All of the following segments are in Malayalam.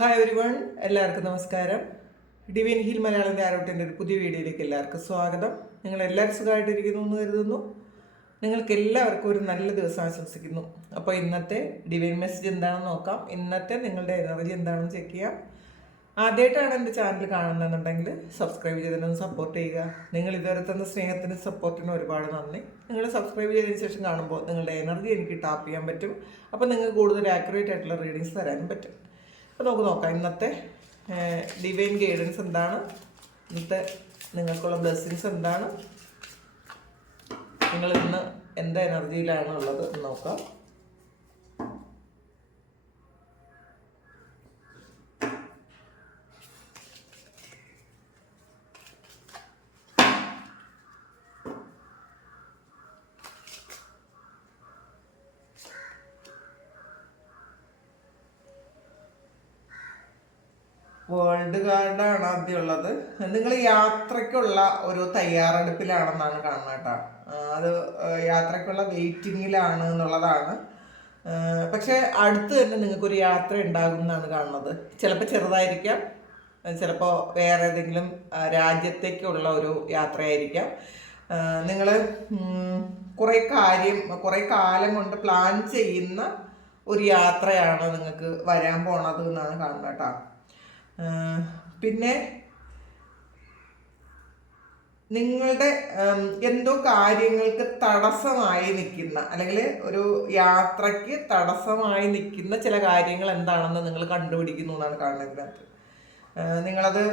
ഹായ് എവരിവൺ, എല്ലാവർക്കും നമസ്കാരം. ഡിവൈൻ ഹീൽ മലയാളത്തിൻ്റെ ആരോഗ്യത്തിൻ്റെ ഒരു പുതിയ വീഡിയോയിലേക്ക് എല്ലാവർക്കും സ്വാഗതം. നിങ്ങൾ എല്ലാവരും സുഖമായിട്ടിരിക്കുന്നു എന്ന് കരുതുന്നു. നിങ്ങൾക്ക് എല്ലാവർക്കും ഒരു നല്ല ദിവസം ആശംസിക്കുന്നു. അപ്പോൾ ഇന്നത്തെ ഡിവൈൻ മെസ്സേജ് എന്താണെന്ന് നോക്കാം. ഇന്നത്തെ നിങ്ങളുടെ എനർജി എന്താണെന്ന് ചെക്ക് ചെയ്യാം. ആദ്യമായിട്ടാണ് എൻ്റെ ചാനൽ കാണുന്നതെന്നുണ്ടെങ്കിൽ സബ്സ്ക്രൈബ് ചെയ്തിട്ടൊന്ന് സപ്പോർട്ട് ചെയ്യുക. നിങ്ങൾ ഇതുവരെ തന്ന സ്നേഹത്തിനും സപ്പോർട്ടിനും ഒരുപാട് നന്ദി. നിങ്ങൾ സബ്സ്ക്രൈബ് ചെയ്തതിന് ശേഷം കാണുമ്പോൾ നിങ്ങളുടെ എനർജി എനിക്ക് ടാപ്പ് ചെയ്യാൻ പറ്റും. അപ്പോൾ നിങ്ങൾക്ക് കൂടുതൽ ആക്യുറേറ്റ് ആയിട്ടുള്ള റീഡിങ്സ് തരാനും പറ്റും. അപ്പോൾ നമുക്ക് നോക്കാം ഇന്നത്തെ ഡിവൈൻ ഗൈഡൻസ് എന്താണ്, ഇന്നത്തെ നിങ്ങൾക്കുള്ള ബ്ലെസ്സിങ്സ് എന്താണ്, നിങ്ങൾ ഇന്ന് എന്താ എനർജിയിലാണ് ഉള്ളത് എന്ന് നോക്കാം. വേൾഡ് കാർഡാണ് ആദ്യം ഉള്ളത്. നിങ്ങൾ യാത്രയ്ക്കുള്ള ഒരു തയ്യാറെടുപ്പിലാണെന്നാണ് കാണുന്നത് കേട്ടോ. അത് യാത്രയ്ക്കുള്ള വെയിറ്റിങ്ങിലാണ് എന്നുള്ളതാണ്. പക്ഷെ അടുത്ത് തന്നെ നിങ്ങൾക്കൊരു യാത്ര ഉണ്ടാകും എന്നാണ് കാണുന്നത്. ചിലപ്പോൾ ചെറുതായിരിക്കാം, ചിലപ്പോൾ വേറെ ഏതെങ്കിലും രാജ്യത്തേക്കുള്ള ഒരു യാത്രയായിരിക്കാം. നിങ്ങൾ കുറേ കാലം കൊണ്ട് പ്ലാൻ ചെയ്യുന്ന ഒരു യാത്രയാണ് നിങ്ങൾക്ക് വരാൻ പോണത് എന്നാണ് കാണുന്നത് കേട്ടോ. പിന്നെ നിങ്ങളുടെ എന്തോ കാര്യങ്ങൾക്ക് തടസ്സമായി നിൽക്കുന്ന, അല്ലെങ്കിൽ ഒരു യാത്രയ്ക്ക് തടസ്സമായി നിൽക്കുന്ന ചില കാര്യങ്ങൾ എന്താണെന്ന് നിങ്ങൾ കണ്ടുപിടിക്കുന്നു എന്നാണ് കാണുന്നതിനകത്ത്. നിങ്ങളത്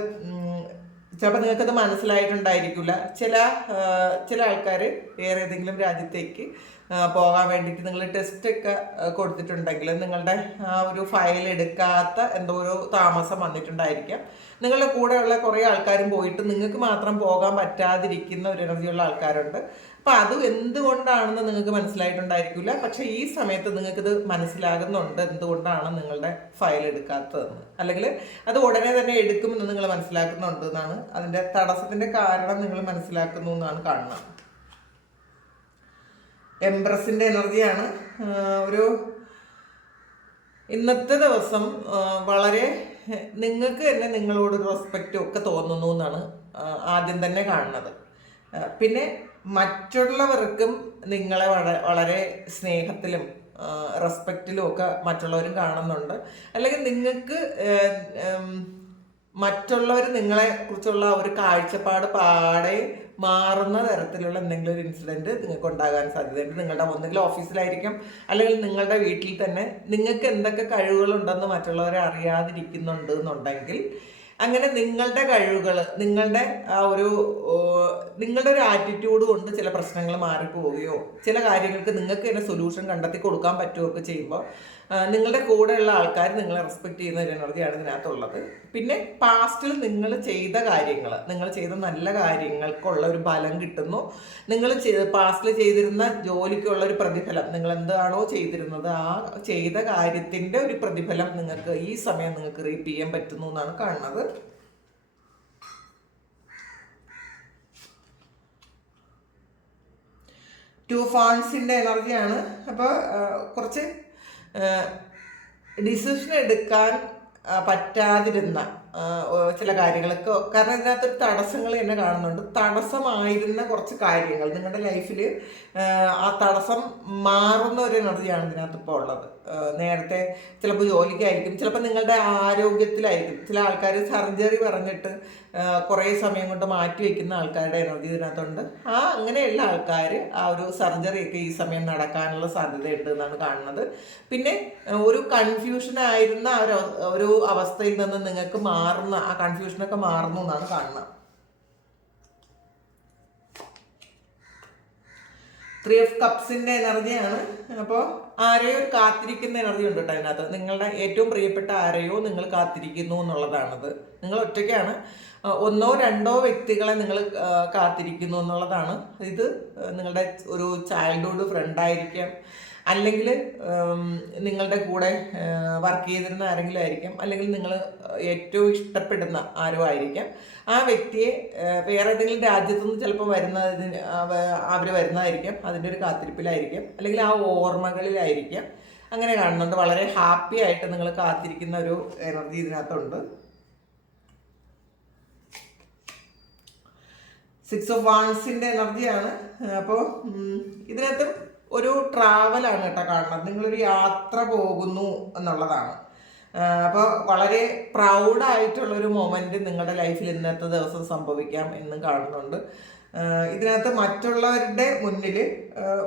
ചിലപ്പോൾ നിങ്ങൾക്കത് മനസ്സിലായിട്ടുണ്ടായിരിക്കില്ല. ചില ആൾക്കാർ വേറെ ഏതെങ്കിലും രാജ്യത്തേക്ക് പോകാൻ വേണ്ടിയിട്ട് നിങ്ങൾ ടെസ്റ്റൊക്കെ കൊടുത്തിട്ടുണ്ടെങ്കിൽ നിങ്ങളുടെ ആ ഒരു ഫയൽ എടുക്കാത്ത എന്തോ ഒരു താമസം വന്നിട്ടുണ്ടായിരിക്കാം. നിങ്ങളുടെ കൂടെയുള്ള കുറേ ആൾക്കാരും പോയിട്ട് നിങ്ങൾക്ക് മാത്രം പോകാൻ പറ്റാതിരിക്കുന്ന ഒരു എനർജിയുള്ള ആൾക്കാരുണ്ട്. അപ്പം അത് എന്തുകൊണ്ടാണെന്ന് നിങ്ങൾക്ക് മനസ്സിലായിട്ടുണ്ടായിരിക്കില്ല. പക്ഷെ ഈ സമയത്ത് നിങ്ങൾക്കിത് മനസ്സിലാകുന്നുണ്ട് എന്തുകൊണ്ടാണ് നിങ്ങളുടെ ഫയൽ എടുക്കാത്തതെന്ന്, അല്ലെങ്കിൽ അത് ഉടനെ തന്നെ എടുക്കുമെന്ന് നിങ്ങൾ മനസ്സിലാക്കുന്നുണ്ട് എന്നാണ്. അതിൻ്റെ തടസ്സത്തിൻ്റെ കാരണം നിങ്ങൾ മനസ്സിലാക്കുന്നു എന്നാണ് കാണുന്നത്. എംപ്രസിൻ്റെ എനർജിയാണ്. ഒരു ഇന്നത്തെ ദിവസം വളരെ നിങ്ങൾക്ക് തന്നെ നിങ്ങളോടൊരു റെസ്പെക്റ്റും ഒക്കെ തോന്നുന്നു എന്നാണ് ആദ്യം തന്നെ കാണുന്നത്. പിന്നെ മറ്റുള്ളവർക്കും നിങ്ങളെ വളരെ സ്നേഹത്തിലും റെസ്പെക്റ്റിലും ഒക്കെ മറ്റുള്ളവരും കാണുന്നുണ്ട്. അല്ലെങ്കിൽ നിങ്ങൾക്ക് മറ്റുള്ളവർ നിങ്ങളെ കുറിച്ചുള്ള ഒരു കാഴ്ചപ്പാട് പാടെ മാറുന്ന തരത്തിലുള്ള എന്തെങ്കിലും ഒരു ഇൻസിഡൻറ്റ് നിങ്ങൾക്ക് ഉണ്ടാകാൻ സാധ്യതയുണ്ട്. നിങ്ങളുടെ ഒന്നുകിൽ ഓഫീസിലായിരിക്കും, അല്ലെങ്കിൽ നിങ്ങളുടെ വീട്ടിൽ തന്നെ നിങ്ങൾക്ക് എന്തൊക്കെ കഴിവുകളുണ്ടെന്ന് മറ്റുള്ളവരെ അറിയാതിരിക്കുന്നുണ്ട് എന്നുണ്ടെങ്കിൽ, അങ്ങനെ നിങ്ങളുടെ കഴിവുകൾ, നിങ്ങളുടെ ഒരു ആറ്റിറ്റ്യൂഡ് കൊണ്ട് ചില പ്രശ്നങ്ങൾ മാറിപ്പോവുകയോ ചില കാര്യങ്ങൾക്ക് നിങ്ങൾക്ക് തന്നെ സൊല്യൂഷൻ കണ്ടെത്തി കൊടുക്കാൻ പറ്റുകയൊക്കെ ചെയ്യുമ്പോൾ നിങ്ങളുടെ കൂടെയുള്ള ആൾക്കാർ നിങ്ങളെ റെസ്പെക്റ്റ് ചെയ്യുന്ന ഒരു എനർജിയാണ് ഇതിനകത്തുള്ളത്. പിന്നെ പാസ്റ്റിൽ നിങ്ങൾ ചെയ്ത നല്ല കാര്യങ്ങൾക്കുള്ള ഒരു ഫലം കിട്ടുന്നു. നിങ്ങൾ പാസ്റ്റിൽ ചെയ്തിരുന്ന ജോലിക്കുള്ള ഒരു പ്രതിഫലം, നിങ്ങൾ എന്താണോ ചെയ്തിരുന്നത് ആ ചെയ്ത കാര്യത്തിൻ്റെ ഒരു പ്രതിഫലം നിങ്ങൾക്ക് ഈ സമയം നിങ്ങൾക്ക് റീപ്പ് ചെയ്യാൻ പറ്റുന്നു എന്നാണ് കാണുന്നത്. ടു ഫാൻസിൻ്റെ എനർജിയാണ്. അപ്പോൾ കുറച്ച് ഡിസിഷൻ എടുക്കാൻ പറ്റാതിരുന്ന ചില കാര്യങ്ങളൊക്കെ, കാരണം ഇതിനകത്തൊരു തടസ്സങ്ങൾ തന്നെ കാണുന്നുണ്ട്. തടസ്സമായിരുന്ന കുറച്ച് കാര്യങ്ങൾ നിങ്ങളുടെ ലൈഫിൽ ആ തടസ്സം മാറുന്ന ഒരു എനർജിയാണ് ഇതിനകത്ത് ഇപ്പോൾ ഉള്ളത്. നേരത്തെ ചിലപ്പോൾ ജോലിക്കായിരിക്കും, ചിലപ്പോൾ നിങ്ങളുടെ ആരോഗ്യത്തിലായിരിക്കും. ചില ആൾക്കാർ സർജറി പറഞ്ഞിട്ട് കുറേ സമയം കൊണ്ട് മാറ്റി വയ്ക്കുന്ന ആൾക്കാരുടെ എനർജി ഇതിനകത്തുണ്ട്. അങ്ങനെയുള്ള ആൾക്കാർ ആ ഒരു സർജറിയൊക്കെ ഈ സമയം നടക്കാനുള്ള സാധ്യതയുണ്ട് എന്നാണ് കാണുന്നത്. പിന്നെ ഒരു കൺഫ്യൂഷനായിരുന്ന ഒരു അവസ്ഥയിൽ നിന്ന് നിങ്ങൾക്ക് ആ കൺഫ്യൂഷനൊക്കെ മാറുന്നു എന്നാണ് കാണുന്നത്. 3 of കപ്സിൻ്റെ എനർജിയാണ്. അപ്പോൾ ആരെയോ കാത്തിരിക്കുന്ന എനർജി ഉണ്ട് കേട്ടോ അതിനകത്ത്. നിങ്ങളുടെ ഏറ്റവും പ്രിയപ്പെട്ട ആരെയോ നിങ്ങൾ കാത്തിരിക്കുന്നു എന്നുള്ളതാണത്. നിങ്ങൾ ഒറ്റയ്ക്കാണ്, 1 or 2 വ്യക്തികളെ നിങ്ങൾ കാത്തിരിക്കുന്നു എന്നുള്ളതാണ്. ഇത് നിങ്ങളുടെ ഒരു ചൈൽഡ്ഹുഡ് ഫ്രണ്ടായിരിക്കാം, അല്ലെങ്കിൽ നിങ്ങളുടെ കൂടെ വർക്ക് ചെയ്തിരുന്ന ആരെങ്കിലും ആയിരിക്കാം, അല്ലെങ്കിൽ നിങ്ങൾ ഏറ്റവും ഇഷ്ടപ്പെടുന്ന ആരോ ആയിരിക്കാം. ആ വ്യക്തിയെ വേറെ ഏതെങ്കിലും രാജ്യത്തുനിന്ന് ചിലപ്പോൾ അവർ വരുന്നതായിരിക്കാം. അതിൻ്റെ ഒരു കാത്തിരിപ്പിലായിരിക്കാം, അല്ലെങ്കിൽ ആ ഓർമ്മകളിലായിരിക്കാം. അങ്ങനെ കാണുന്നുണ്ട്. വളരെ ഹാപ്പി ആയിട്ട് നിങ്ങൾ കാത്തിരിക്കുന്ന ഒരു എനർജി ഇതിനകത്തുണ്ട്. 6 ഓഫ് വാൺസിൻ്റെ എനർജിയാണ്. അപ്പോൾ ഇതിനകത്തും ഒരു ട്രാവലാണ് കേട്ടോ കാണുന്നത്. നിങ്ങളൊരു യാത്ര പോകുന്നു എന്നുള്ളതാണ്. അപ്പോൾ വളരെ പ്രൗഡായിട്ടുള്ളൊരു മൊമെൻറ്റ് നിങ്ങളുടെ ലൈഫിൽ ഇന്നത്തെ ദിവസം സംഭവിക്കാം എന്നും കാണുന്നുണ്ട്. ഇതിനകത്ത് മറ്റുള്ളവരുടെ മുന്നിൽ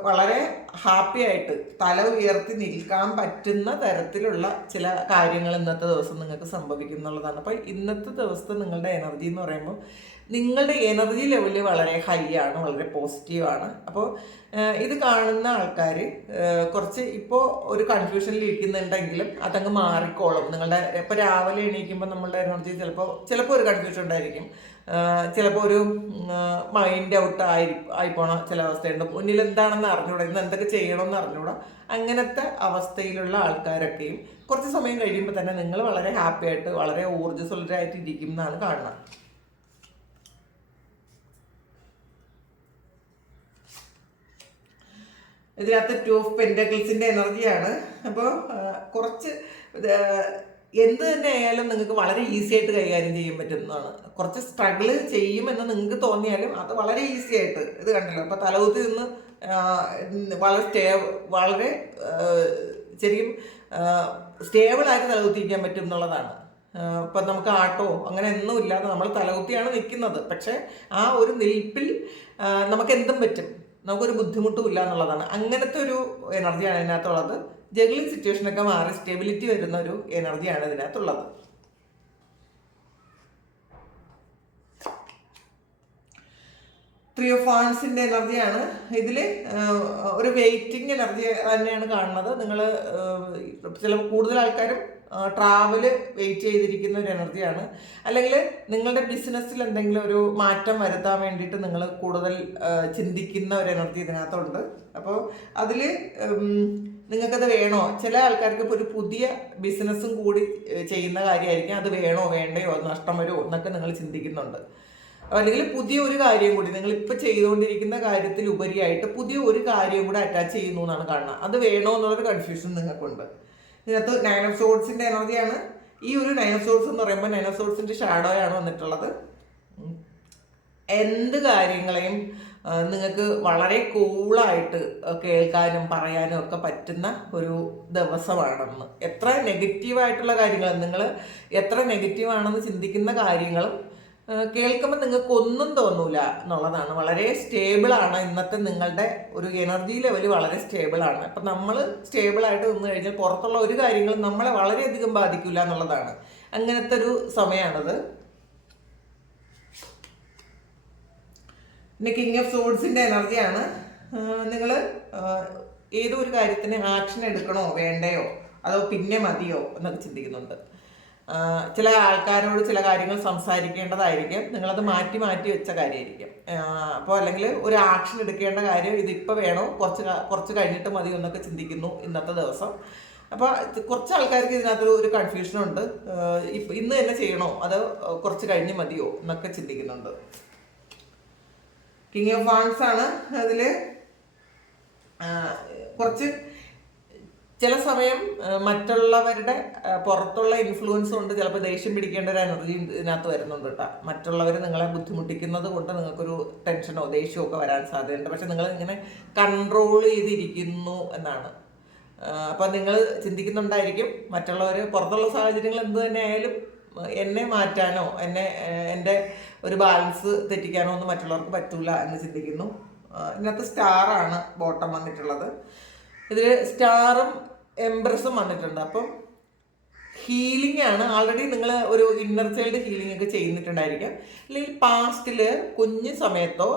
വളരെ ഹാപ്പി ആയിട്ട് തല ഉയർത്തി നിൽക്കാൻ പറ്റുന്ന തരത്തിലുള്ള ചില കാര്യങ്ങൾ ഇന്നത്തെ ദിവസം നിങ്ങൾക്ക് സംഭവിക്കും എന്നുള്ളതാണ്. അപ്പോൾ ഇന്നത്തെ ദിവസത്തെ നിങ്ങളുടെ എനർജി എന്ന് പറയുമ്പോൾ നിങ്ങളുടെ എനർജി ലെവല് വളരെ ഹൈ ആണ്, വളരെ പോസിറ്റീവാണ്. അപ്പോൾ ഇത് കാണുന്ന ആൾക്കാർ കുറച്ച് ഇപ്പോൾ ഒരു കൺഫ്യൂഷനിൽ ഇരിക്കുന്നുണ്ടെങ്കിലും അതങ്ങ് മാറിക്കോളും. നിങ്ങളുടെ ഇപ്പോൾ രാവിലെ എണീക്കുമ്പോൾ നമ്മളുടെ എനർജി ചിലപ്പോൾ ഒരു കൺഫ്യൂഷൻ ഉണ്ടായിരിക്കും, ചിലപ്പോൾ ഒരു മൈൻഡ് ഔട്ട് ആയിപ്പോണ ചില അവസ്ഥയുണ്ട്. മുന്നിൽ എന്താണെന്ന് അറിഞ്ഞൂടാ, ഇന്ന് എന്തൊക്കെ ചെയ്യണമെന്ന് അറിഞ്ഞൂടാ. അങ്ങനത്തെ അവസ്ഥയിലുള്ള ആൾക്കാരൊക്കെയും കുറച്ച് സമയം കഴിയുമ്പോൾ തന്നെ നിങ്ങൾ വളരെ ഹാപ്പി ആയിട്ട് വളരെ ഊർജ്ജസ്വലരായിട്ട് ഇരിക്കും എന്നാണ് കാണുന്നത്. ഇതിനകത്ത് 2 ഓഫ് പെൻറ്റക്കിൾസിൻ്റെ എനർജിയാണ്. അപ്പോൾ കുറച്ച് എന്ത് തന്നെ ആയാലും നിങ്ങൾക്ക് വളരെ ഈസി ആയിട്ട് കൈകാര്യം ചെയ്യാൻ പറ്റുന്നതാണ്. കുറച്ച് സ്ട്രഗിൾ ചെയ്യുമെന്ന് നിങ്ങൾക്ക് തോന്നിയാലും അത് വളരെ ഈസി ആയിട്ട്, ഇത് കണ്ടല്ലോ അപ്പോൾ തലകുത്തി നിന്ന് വളരെ ശരിക്കും സ്റ്റേബിളായിട്ട് തലകുത്തിയിരിക്കാൻ പറ്റും എന്നുള്ളതാണ്. ഇപ്പം നമുക്ക് ആട്ടോ അങ്ങനെ ഒന്നും ഇല്ലാതെ നമ്മൾ തലകുത്തിയാണ് നിൽക്കുന്നത്. പക്ഷേ ആ ഒരു നിൽപ്പിൽ നമുക്ക് എന്തും പറ്റും, നമുക്കൊരു ബുദ്ധിമുട്ടും ഇല്ല എന്നുള്ളതാണ്. അങ്ങനത്തെ ഒരു എനർജിയാണ് ഇതിനകത്തുള്ളത്. ജഗ്ലിംഗ് സിറ്റുവേഷനൊക്കെ മാറി സ്റ്റെബിലിറ്റി വരുന്ന ഒരു എനർജിയാണ് ഇതിനകത്തുള്ളത്. 3 ഓഫ് വാൺസിൻ്റെ എനർജിയാണ്. ഇതിൽ ഒരു വെയിറ്റിംഗ് എനർജി തന്നെയാണ് കാണുന്നത്. നിങ്ങൾ ചിലപ്പോൾ കൂടുതൽ ആൾക്കാരും ട്രാവല് വെയിറ്റ് ചെയ്തിരിക്കുന്ന ഒരു എനർജിയാണ്. അല്ലെങ്കിൽ നിങ്ങളുടെ ബിസിനസ്സിൽ എന്തെങ്കിലും ഒരു മാറ്റം വരുത്താൻ വേണ്ടിയിട്ട് നിങ്ങൾ കൂടുതൽ ചിന്തിക്കുന്ന ഒരു എനർജി ഇതിനകത്തുണ്ട്. അപ്പോൾ അതിൽ നിങ്ങൾക്കത് വേണോ, ചില ആൾക്കാർക്ക് ഇപ്പോൾ ഒരു പുതിയ ബിസിനസ്സും കൂടി ചെയ്യുന്ന കാര്യമായിരിക്കും, അത് വേണോ വേണ്ടയോ, നഷ്ടം വരുമോ എന്നൊക്കെ നിങ്ങൾ ചിന്തിക്കുന്നുണ്ട്. അല്ലെങ്കിൽ പുതിയ ഒരു കാര്യം കൂടി നിങ്ങളിപ്പോൾ ചെയ്തുകൊണ്ടിരിക്കുന്ന കാര്യത്തിൽ ഉപരിയായിട്ട് പുതിയ ഒരു കാര്യം കൂടെ അറ്റാച്ച് ചെയ്യുന്നു എന്നാണ് കാണുന്നത്. അത് വേണോ എന്നുള്ളൊരു കൺഫ്യൂഷൻ നിങ്ങൾക്കുണ്ട്. ഇതിനകത്ത് 9 ഓഫ് സോർഡ്സിൻ്റെ എനർജിയാണ്. ഈ ഒരു 9 ഓഫ് സോർഡ്സ് എന്ന് പറയുമ്പോൾ 9 ഓഫ് സോർഡ്സിൻ്റെ ഷാഡോയാണ് വന്നിട്ടുള്ളത്. എന്ത് കാര്യങ്ങളെയും നിങ്ങൾക്ക് വളരെ കൂളായിട്ട് കേൾക്കാനും പറയാനും ഒക്കെ പറ്റുന്ന ഒരു ദിവസമാണെന്ന്. എത്ര നെഗറ്റീവായിട്ടുള്ള കാര്യങ്ങൾ, നിങ്ങൾ എത്ര നെഗറ്റീവാണെന്ന് ചിന്തിക്കുന്ന കാര്യങ്ങളും കേൾക്കുമ്പോൾ നിങ്ങൾക്ക് ഒന്നും തോന്നൂല എന്നുള്ളതാണ്. വളരെ സ്റ്റേബിളാണ് ഇന്നത്തെ നിങ്ങളുടെ ഒരു എനർജി ലെവൽ, വളരെ സ്റ്റേബിളാണ്. അപ്പം നമ്മൾ സ്റ്റേബിളായിട്ട് നിന്ന് കഴിഞ്ഞാൽ പുറത്തുള്ള ഒരു കാര്യങ്ങളും നമ്മളെ വളരെയധികം ബാധിക്കില്ല എന്നുള്ളതാണ്. അങ്ങനത്തെ ഒരു സമയമാണത്. പിന്നെ കിങ് ഓഫ് സോഡ്സിൻ്റെ എനർജിയാണ്. നിങ്ങൾ ഏതോ ഒരു കാര്യത്തിന് ആക്ഷൻ എടുക്കണോ വേണ്ടയോ അതോ പിന്നെ മതിയോ എന്നൊക്കെ ചിന്തിക്കുന്നുണ്ട്. ചില ആൾക്കാരോട് ചില കാര്യങ്ങൾ സംസാരിക്കേണ്ടതായിരിക്കും, നിങ്ങളത് മാറ്റി മാറ്റി വെച്ച കാര്യമായിരിക്കും. അപ്പോൾ അല്ലെങ്കിൽ ഒരു ആക്ഷൻ എടുക്കേണ്ട കാര്യം ഇതിപ്പോൾ വേണോ കുറച്ച് കഴിഞ്ഞിട്ട് മതിയോ എന്നൊക്കെ ചിന്തിക്കുന്നു ഇന്നത്തെ ദിവസം. അപ്പോൾ കുറച്ച് ആൾക്കാർക്ക് ഇതിനകത്തൊരു ഒരു കൺഫ്യൂഷനുണ്ട്, ഇന്ന് തന്നെ ചെയ്യണോ അത് കുറച്ച് കഴിഞ്ഞ് മതിയോ എന്നൊക്കെ ചിന്തിക്കുന്നുണ്ട്. കിങ് ഓഫ് വാൺസ് ആണ്. അതിൽ കുറച്ച് ചില സമയം മറ്റുള്ളവരുടെ പുറത്തുള്ള ഇൻഫ്ലുവൻസ് കൊണ്ട് ചിലപ്പോൾ ദേഷ്യം പിടിക്കേണ്ട ഒരു എനർജി ഇതിനകത്ത് വരുന്നുണ്ട് കേട്ടോ. മറ്റുള്ളവർ നിങ്ങളെ ബുദ്ധിമുട്ടിക്കുന്നത് കൊണ്ട് നിങ്ങൾക്കൊരു ടെൻഷനോ ദേഷ്യമോ ഒക്കെ വരാൻ സാധ്യതയുണ്ട്. പക്ഷെ നിങ്ങൾ ഇങ്ങനെ കൺട്രോൾ ചെയ്തിരിക്കുന്നു എന്നാണ്. അപ്പം നിങ്ങൾ ചിന്തിക്കുന്നുണ്ടായിരിക്കും മറ്റുള്ളവർ പുറത്തുള്ള സാഹചര്യങ്ങൾ എന്ത് തന്നെ ആയാലും എന്നെ മാറ്റാനോ എൻ്റെ ഒരു ബാലൻസ് തെറ്റിക്കാനോ ഒന്നും മറ്റുള്ളവർക്ക് പറ്റൂല എന്ന് ചിന്തിക്കുന്നു. ഇതിനകത്ത് സ്റ്റാറാണ് ബോട്ടം വന്നിട്ടുള്ളത്. ഇതിൽ സ്റ്റാറും എംബ്രസും വന്നിട്ടുണ്ട്. അപ്പം ഹീലിംഗ് ആണ്. ആൾറെഡി നിങ്ങൾ ഒരു ഇന്നർ ചൈൽഡ് ഹീലിംഗ് ഒക്കെ ചെയ്യുന്നിട്ടുണ്ടായിരിക്കും. അല്ലെങ്കിൽ പാസ്റ്റിൽ കുഞ്ഞ് സമയത്തോ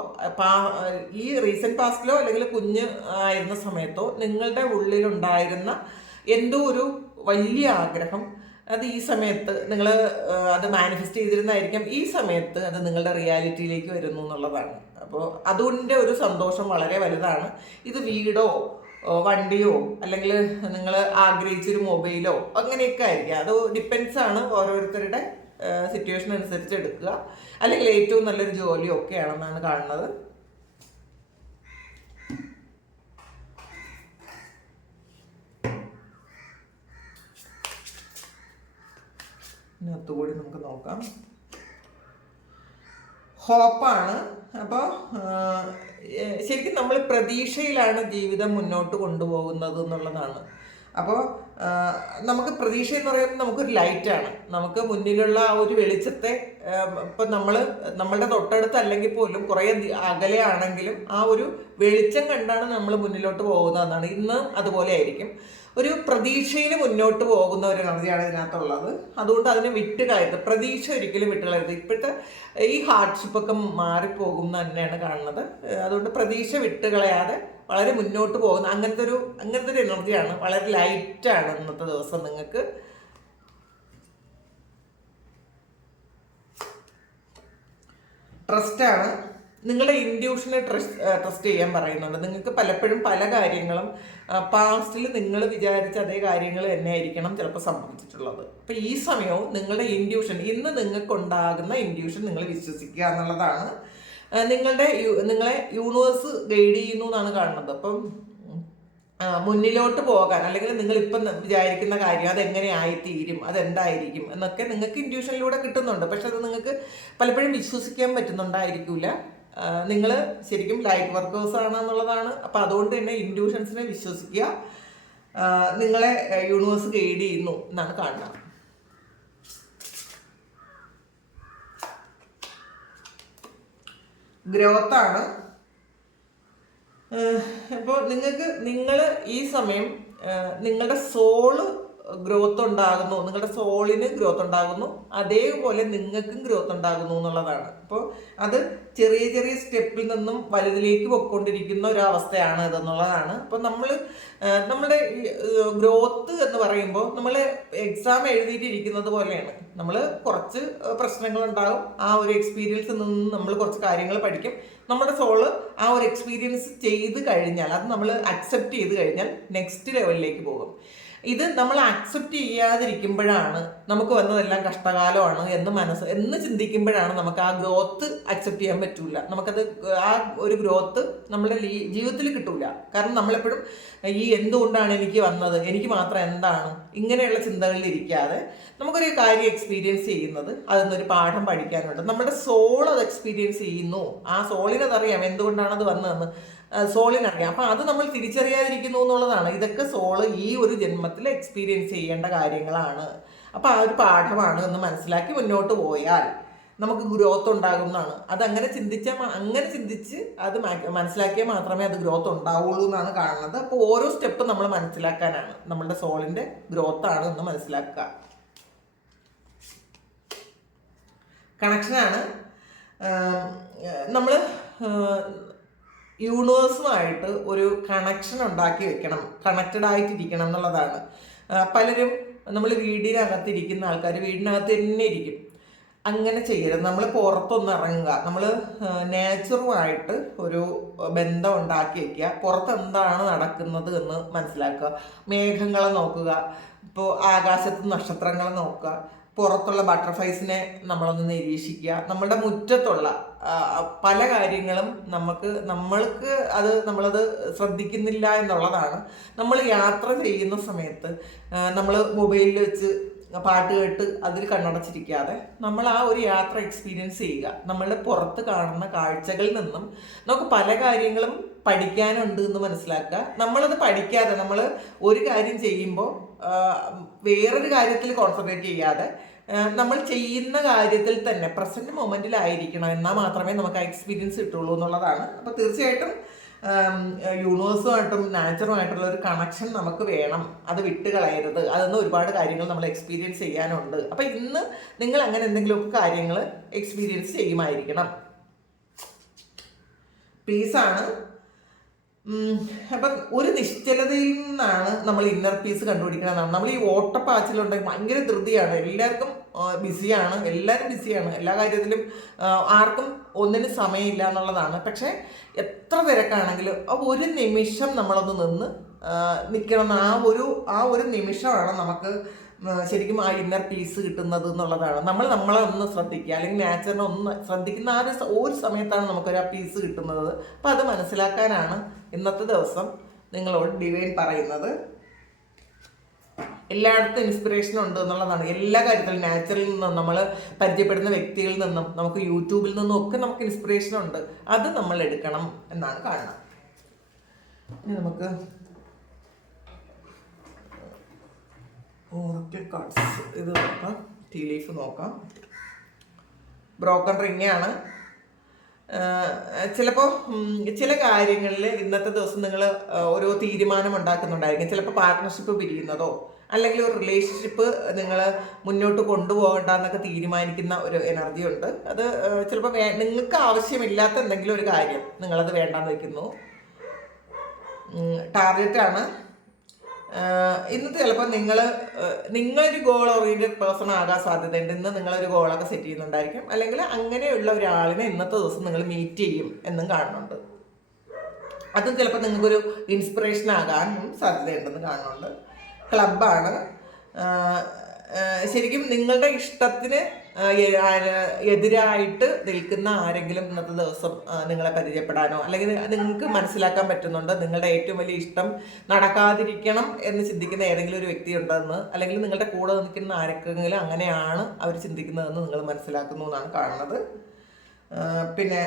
ഈ റീസെൻറ്റ് പാസ്റ്റിലോ അല്ലെങ്കിൽ കുഞ്ഞ് ആയിരുന്ന സമയത്തോ നിങ്ങളുടെ ഉള്ളിലുണ്ടായിരുന്ന എന്തോ ഒരു വലിയ ആഗ്രഹം അത് ഈ സമയത്ത് നിങ്ങൾ അത് മാനിഫെസ്റ്റ് ചെയ്തിരുന്നതായിരിക്കും. ഈ സമയത്ത് അത് നിങ്ങളുടെ റിയാലിറ്റിയിലേക്ക് വരുന്നു എന്നുള്ളതാണ്. അപ്പോൾ അതുകൊണ്ട് ഒരു സന്തോഷം വളരെ വലുതാണ്. ഇത് വീടോ വണ്ടിയോ അല്ലെങ്കിൽ നിങ്ങൾ ആഗ്രഹിച്ചൊരു മൊബൈലോ അങ്ങനെയൊക്കെ ആയിരിക്കും. അത് ഡിപ്പെൻസ് ആണ് ഓരോരുത്തരുടെ സിറ്റുവേഷൻ അനുസരിച്ച് എടുക്കുക. അല്ലെങ്കിൽ ഏറ്റവും നല്ലൊരു ജോലിയോ ഒക്കെ ആണെന്നാണ് കാണുന്നത്. ഇതിനകത്തുകൂടി നമുക്ക് നോക്കാം. ഹോപ്പാണ്. അപ്പോൾ ശരിക്കും നമ്മൾ പ്രതീക്ഷയിലാണ് ജീവിതം മുന്നോട്ട് കൊണ്ടുപോകുന്നത് എന്നുള്ളതാണ്. അപ്പോൾ നമുക്ക് പ്രതീക്ഷ എന്ന് പറയുന്നത് നമുക്കൊരു ലൈറ്റാണ്. നമുക്ക് മുന്നിലുള്ള ആ ഒരു വെളിച്ചത്തെ ഇപ്പം നമ്മളുടെ തൊട്ടടുത്ത് അല്ലെങ്കിൽ പോലും കുറേ അകലെയാണെങ്കിലും ആ ഒരു വെളിച്ചം കണ്ടാണ് നമ്മൾ മുന്നിലോട്ട് പോകുന്നതെന്നാണ്. ഇന്ന് അതുപോലെ ആയിരിക്കും. ഒരു പ്രതീക്ഷയിൽ മുന്നോട്ട് പോകുന്ന ഒരു എനർജിയാണ് ഇതിനകത്തുള്ളത്. അതുകൊണ്ട് അതിനെ വിട്ടുകളയരുത്. പ്രതീക്ഷ ഒരിക്കലും വിട്ടുകളയരുത്. ഇപ്പോഴത്തെ ഈ ഹാർഡ്ഷിപ്പൊക്കെ മാറിപ്പോകും എന്ന് തന്നെയാണ് കാണുന്നത്. അതുകൊണ്ട് പ്രതീക്ഷ വിട്ടുകളയാതെ വളരെ മുന്നോട്ട് പോകുന്ന അങ്ങനത്തെ ഒരു എനർജിയാണ്. വളരെ ലൈറ്റാണ് ഇന്നത്തെ ദിവസം നിങ്ങൾക്ക്. ട്രസ്റ്റാണ്. നിങ്ങളുടെ ഇൻഡ്യൂഷനെ ട്രസ്റ്റ് ചെയ്യാൻ പറയുന്നുണ്ട്. നിങ്ങൾക്ക് പലപ്പോഴും പല കാര്യങ്ങളും പാസ്റ്റിൽ നിങ്ങൾ വിചാരിച്ച അതേ കാര്യങ്ങൾ തന്നെ ആയിരിക്കണം ചിലപ്പോൾ സംഭവിച്ചിട്ടുള്ളത്. അപ്പോൾ ഈ സമയവും നിങ്ങളുടെ ഇൻഡ്യൂഷൻ, ഇന്ന് നിങ്ങൾക്കുണ്ടാകുന്ന ഇൻഡ്യൂഷൻ നിങ്ങൾ വിശ്വസിക്കുക എന്നുള്ളതാണ്. നിങ്ങളെ യൂണിവേഴ്സ് ഗൈഡ് ചെയ്യുന്നു എന്നാണ് കാണുന്നത്. അപ്പം മുന്നിലോട്ട് പോകാൻ, അല്ലെങ്കിൽ നിങ്ങളിപ്പം വിചാരിക്കുന്ന കാര്യം അതെങ്ങനെ ആയിത്തീരും, അതെന്തായിരിക്കും എന്നൊക്കെ നിങ്ങൾക്ക് ഇൻഡ്യൂഷനിലൂടെ കിട്ടുന്നുണ്ട്. പക്ഷെ അത് നിങ്ങൾക്ക് പലപ്പോഴും വിശ്വസിക്കാൻ പറ്റുന്നുണ്ടായിരിക്കില്ല. നിങ്ങൾ ശരിക്കും ലൈറ്റ് വർക്കേഴ്സ് ആണ് എന്നുള്ളതാണ്. അപ്പം അതുകൊണ്ട് തന്നെ ഇൻഡ്യൂഷൻസിനെ വിശ്വസിക്കുക. നിങ്ങളെ യൂണിവേഴ്സ് ഗൈഡ് ചെയ്യുന്നു എന്നാണ് കാണുന്നത്. ഗ്രോത്താണ്. ഇപ്പോൾ നിങ്ങൾ ഈ സമയം നിങ്ങളുടെ സോള് ഗ്രോത്ത് ഉണ്ടാകുന്നു, നിങ്ങളുടെ സോളിന് ഗ്രോത്ത് ഉണ്ടാകുന്നു, അതേപോലെ നിങ്ങൾക്കും ഗ്രോത്ത് ഉണ്ടാകുന്നു എന്നുള്ളതാണ്. അപ്പോൾ അത് ചെറിയ ചെറിയ സ്റ്റെപ്പിൽ നിന്നും വലുതിലേക്ക് പൊയ്ക്കൊണ്ടിരിക്കുന്ന ഒരു അവസ്ഥയാണ് ഇതെന്നുള്ളതാണ്. അപ്പോൾ നമ്മുടെ ഗ്രോത്ത് എന്ന് പറയുമ്പോൾ നമ്മൾ എക്സാം എഴുതിയിട്ടിരിക്കുന്നത് പോലെയാണ്. നമ്മൾ കുറച്ച് പ്രശ്നങ്ങളുണ്ടാകും. ആ ഒരു എക്സ്പീരിയൻസിൽ നിന്ന് നമ്മൾ കുറച്ച് കാര്യങ്ങൾ പഠിക്കും. നമ്മുടെ സോള് ആ ഒരു എക്സ്പീരിയൻസ് ചെയ്ത് കഴിഞ്ഞാൽ, അത് നമ്മൾ അക്സെപ്റ്റ് ചെയ്ത് കഴിഞ്ഞാൽ നെക്സ്റ്റ് ലെവലിലേക്ക് പോകും. ഇത് നമ്മൾ അക്സെപ്റ്റ് ചെയ്യാതിരിക്കുമ്പോഴാണ് നമുക്ക് വന്നതെല്ലാം കഷ്ടകാലമാണ് എന്ന് ചിന്തിക്കുമ്പോഴാണ് നമുക്ക് ആ ഗ്രോത്ത് അക്സെപ്റ്റ് ചെയ്യാൻ പറ്റൂല. നമുക്കത് ആ ഒരു ഗ്രോത്ത് നമ്മുടെ ജീവിതത്തിൽ കിട്ടൂല. കാരണം നമ്മളെപ്പോഴും ഈ എന്തുകൊണ്ടാണ് എനിക്ക് വന്നത്, എനിക്ക് മാത്രം എന്താണ്, ഇങ്ങനെയുള്ള ചിന്തകളിൽ ഇരിക്കാതെ നമുക്കൊരു കാര്യം എക്സ്പീരിയൻസ് ചെയ്യുന്നത് അതിന്നൊരു പാഠം പഠിക്കാനുണ്ട്. നമ്മുടെ സോൾ അത് എക്സ്പീരിയൻസ് ചെയ്യുന്നു. ആ സോളിനതറിയാം എന്തുകൊണ്ടാണ് അത് വന്നതെന്ന്, സോളിനറിയാം. അപ്പം അത് നമ്മൾ തിരിച്ചറിയാതിരിക്കുന്നു എന്നുള്ളതാണ്. ഇതൊക്കെ സോള് ഈ ഒരു ജന്മത്തിൽ എക്സ്പീരിയൻസ് ചെയ്യേണ്ട കാര്യങ്ങളാണ്. അപ്പം ആ ഒരു പാഠമാണ് എന്ന് മനസ്സിലാക്കി മുന്നോട്ട് പോയാൽ നമുക്ക് ഗ്രോത്ത് ഉണ്ടാകും എന്നാണ്. അതങ്ങനെ ചിന്തിച്ച് അത് മനസ്സിലാക്കിയാൽ മാത്രമേ അത് ഗ്രോത്ത് ഉണ്ടാവുള്ളൂ എന്നാണ് കാണുന്നത്. അപ്പോൾ ഓരോ സ്റ്റെപ്പ് നമ്മൾ മനസ്സിലാക്കാനാണ്, നമ്മളുടെ സോളിൻ്റെ ഗ്രോത്താണ് എന്ന് മനസ്സിലാക്കുക. കണക്ഷനാണ്. നമ്മൾ യൂണിവേഴ്സുമായിട്ട് ഒരു കണക്ഷൻ ഉണ്ടാക്കി വെക്കണം, കണക്റ്റഡ് ആയിട്ടിരിക്കണം എന്നുള്ളതാണ്. പലരും നമ്മൾ വീടിനകത്തിരിക്കുന്ന ആൾക്കാർ വീടിനകത്ത് തന്നെ ഇരിക്കും. അങ്ങനെ ചെയ്യരുത്. നമ്മൾ പുറത്തൊന്ന് ഇറങ്ങുക. നമ്മൾ നേച്ചറുമായിട്ട് ഒരു ബന്ധം ഉണ്ടാക്കി വയ്ക്കുക. പുറത്ത് എന്താണ് നടക്കുന്നത് എന്ന് മനസ്സിലാക്കുക. മേഘങ്ങളെ നോക്കുക, ഇപ്പോൾ ആകാശത്ത് നക്ഷത്രങ്ങളെ നോക്കുക, പുറത്തുള്ള ബട്ടർഫ്ലൈസിനെ നമ്മളൊന്ന് നിരീക്ഷിക്കുക. നമ്മളുടെ മുറ്റത്തുള്ള പല കാര്യങ്ങളും നമ്മളത് ശ്രദ്ധിക്കുന്നില്ല എന്നുള്ളതാണ്. നമ്മൾ യാത്ര ചെയ്യുന്ന സമയത്ത് നമ്മൾ മൊബൈലിൽ വെച്ച് പാട്ട് കേട്ട് അതിൽ കണ്ണടച്ചിരിക്കാതെ നമ്മൾ ആ ഒരു യാത്ര എക്സ്പീരിയൻസ് ചെയ്യുക. നമ്മളുടെ പുറത്ത് കാണുന്ന കാഴ്ചകളിൽ നിന്നും നമുക്ക് പല കാര്യങ്ങളും പഠിക്കാനുണ്ട് എന്ന് മനസ്സിലാക്കുക. നമ്മളത് പഠിക്കാതെ നമ്മൾ ഒരു കാര്യം ചെയ്യുമ്പോൾ വേറൊരു കാര്യത്തിൽ കോൺസെൻട്രേറ്റ് ചെയ്യാതെ നമ്മൾ ചെയ്യുന്ന കാര്യത്തിൽ തന്നെ പ്രസന്റ് മൊമെന്റിലായിരിക്കണം. എന്നാൽ മാത്രമേ നമുക്ക് ആ എക്സ്പീരിയൻസ് കിട്ടുള്ളൂ എന്നുള്ളതാണ്. അപ്പോൾ തീർച്ചയായിട്ടും യൂണിവേഴ്സുമായിട്ടും നാച്ചുറുമായിട്ടുള്ള ഒരു കണക്ഷൻ നമുക്ക് വേണം. അത് വിട്ടുകളയരുത്. അതൊന്നും ഒരുപാട് കാര്യങ്ങൾ നമ്മൾ എക്സ്പീരിയൻസ് ചെയ്യാനുണ്ട്. അപ്പം ഇന്ന് നിങ്ങൾ അങ്ങനെ എന്തെങ്കിലുമൊക്കെ കാര്യങ്ങൾ എക്സ്പീരിയൻസ് ചെയ്യുമായിരിക്കണം. പീസാണ്. അപ്പം ഒരു നിശ്ചലതയിൽ നിന്നാണ് നമ്മൾ ഇന്നർ പീസ് കണ്ടുപിടിക്കണമെന്നാണ്. നമ്മൾ ഈ ഓട്ടപ്പാച്ചിലുണ്ടെങ്കിൽ ഭയങ്കര ധൃതിയാണ്, എല്ലാവർക്കും ബിസിയാണ്, എല്ലാവരും ബിസിയാണ്, എല്ലാ കാര്യത്തിലും ആർക്കും ഒന്നിനും സമയമില്ല എന്നുള്ളതാണ്. പക്ഷേ എത്ര തിരക്കാണെങ്കിലും ഒരു നിമിഷം നമ്മളൊന്ന് നിന്ന് നിൽക്കണം. ആ ഒരു നിമിഷമാണ് നമുക്ക് ശരിക്കും ആ ഇന്നർ പീസ് കിട്ടുന്നത് എന്നുള്ളതാണ്. നമ്മളെ ഒന്ന് ശ്രദ്ധിക്കുക, അല്ലെങ്കിൽ നാച്ചറിനെ ഒന്ന് ശ്രദ്ധിക്കുന്ന ഒരു സമയത്താണ് നമുക്കൊരു ആ പീസ് കിട്ടുന്നത്. അപ്പം അത് മനസ്സിലാക്കാനാണ് ഇന്നത്തെ ദിവസം നിങ്ങളോട് ഡിവൈൻ പറയുന്നത്. എല്ലായിടത്തും ഇൻസ്പിറേഷൻ ഉണ്ട് എന്നുള്ളതാണ്. എല്ലാ കാര്യത്തിലും നാച്ചുറലിൽ നിന്നും നമ്മൾ പരിചയപ്പെടുന്ന വ്യക്തികളിൽ നിന്നും നമുക്ക് യൂട്യൂബിൽ നിന്നും ഒക്കെ നമുക്ക് ഇൻസ്പിറേഷൻ ഉണ്ട്. അത് നമ്മൾ എടുക്കണം എന്നാണ് കാണുന്നത്. ഇനി നമുക്ക് ഓറക്കിൾ കാർഡ്സ് ഇത് നോക്കാം. ടീ ലീഫ് നോക്കാം. ബ്രോക്കൺ റിംഗ് ആണ്. ചിലപ്പോൾ ചില കാര്യങ്ങളിൽ ഇന്നത്തെ ദിവസം നിങ്ങൾ ഓരോ തീരുമാനം ഉണ്ടാക്കുന്നുണ്ടായിരിക്കും. ചിലപ്പോൾ പാർട്ട്ണർഷിപ്പ് പിരിയുന്നതോ അല്ലെങ്കിൽ ഒരു റിലേഷൻഷിപ്പ് നിങ്ങൾ മുന്നോട്ട് കൊണ്ടുപോകണ്ടെന്നൊക്കെ തീരുമാനിക്കുന്ന ഒരു എനർജി ഉണ്ട്. അത് ചിലപ്പോൾ നിങ്ങൾക്ക് ആവശ്യമില്ലാത്ത എന്തെങ്കിലും ഒരു കാര്യം നിങ്ങളത് വേണ്ടാന്ന് വയ്ക്കുന്നു. ടാർഗറ്റാണ്. ഇന്നത്തെ ചിലപ്പോൾ നിങ്ങളൊരു ഗോൾ ഓറിയൻറ്റഡ് പേഴ്സൺ ആകാൻ സാധ്യതയുണ്ട്. ഇന്ന് നിങ്ങളൊരു ഗോളൊക്കെ സെറ്റ് ചെയ്യുന്നുണ്ടായിരിക്കും. അല്ലെങ്കിൽ അങ്ങനെയുള്ള ഒരാളിനെ ഇന്നത്തെ ദിവസം നിങ്ങൾ മീറ്റ് ചെയ്യും എന്നും കാണുന്നുണ്ട്. അതും ചിലപ്പോൾ നിങ്ങൾക്കൊരു ഇൻസ്പിറേഷൻ ആകാനും സാധ്യതയുണ്ടെന്ന് കാണുന്നുണ്ട്. ക്ലബ്ബാണ്. ശരിക്കും നിങ്ങളുടെ ഇഷ്ടത്തിന് എതിരായിട്ട് നിൽക്കുന്ന ആരെങ്കിലും ഇന്നത്തെ ദിവസം നിങ്ങളെ പരിചയപ്പെടാനോ അല്ലെങ്കിൽ നിങ്ങൾക്ക് മനസ്സിലാക്കാൻ പറ്റുന്നുണ്ട് നിങ്ങളുടെ ഏറ്റവും വലിയ ഇഷ്ടം നടക്കാതിരിക്കണം എന്ന് ചിന്തിക്കുന്ന ഏതെങ്കിലും ഒരു വ്യക്തി ഉണ്ടെന്ന്, അല്ലെങ്കിൽ നിങ്ങളുടെ കൂടെ നിൽക്കുന്ന ആരെങ്കിലും അങ്ങനെയാണ് അവർ ചിന്തിക്കുന്നതെന്ന് നിങ്ങൾ മനസ്സിലാക്കുന്നു എന്നാണ് കാണുന്നത്. പിന്നെ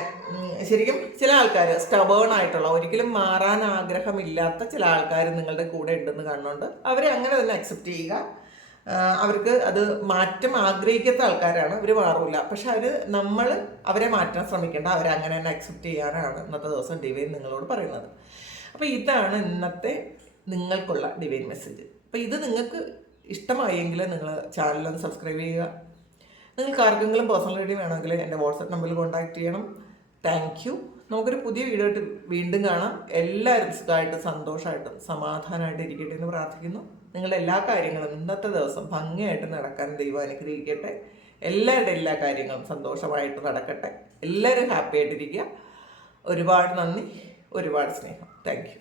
ശരിക്കും ചില ആൾക്കാർ സ്റ്റബേൺ ആയിട്ടുള്ള, ഒരിക്കലും മാറാൻ ആഗ്രഹമില്ലാത്ത ചില ആൾക്കാർ നിങ്ങളുടെ കൂടെ ഉണ്ടെന്ന് കാണുന്നുണ്ട്. അവരെ അങ്ങനെ തന്നെ അക്സെപ്റ്റ് ചെയ്യുക. അവർക്ക് അത് മാറ്റം ആഗ്രഹിക്കാത്ത ആൾക്കാരാണ്, അവർ മാറില്ല. പക്ഷെ നമ്മൾ അവരെ മാറ്റാൻ ശ്രമിക്കേണ്ട, അവരെ അങ്ങനെ തന്നെ അക്സെപ്റ്റ് ചെയ്യാനാണ് ഇന്നത്തെ ദിവസം ഡിവൈൻ നിങ്ങളോട് പറയുന്നത്. അപ്പോൾ ഇതാണ് ഇന്നത്തെ നിങ്ങൾക്കുള്ള ഡിവൈൻ മെസ്സേജ്. അപ്പോൾ ഇത് നിങ്ങൾക്ക് ഇഷ്ടമായെങ്കിൽ നിങ്ങൾ ചാനലൊന്ന് സബ്സ്ക്രൈബ് ചെയ്യുക. നിങ്ങൾക്ക് ആർക്കെങ്കിലും പേഴ്സണൽ റീഡിംഗ് വേണമെങ്കിൽ എൻ്റെ വാട്സപ്പ് നമ്പറിൽ കോൺടാക്ട് ചെയ്യണം. Thank you. നമുക്കൊരു പുതിയ വീഡിയോ ആയിട്ട് വീണ്ടും കാണാം. എല്ലാവരും സുഖമായിട്ട് സന്തോഷമായിട്ടും സമാധാനമായിട്ട് ഇരിക്കട്ടെ എന്ന് പ്രാർത്ഥിക്കുന്നു. നിങ്ങളുടെ എല്ലാ കാര്യങ്ങളും ഇന്നത്തെ ദിവസം ഭംഗിയായിട്ട് നടക്കാൻ ദൈവം അനുഗ്രഹിക്കട്ടെ. എല്ലാവരുടെ എല്ലാ കാര്യങ്ങളും സന്തോഷമായിട്ട് നടക്കട്ടെ. എല്ലാവരും ഹാപ്പി ആയിട്ടിരിക്കുക. ഒരുപാട് നന്ദി, ഒരുപാട് സ്നേഹം. Thank you.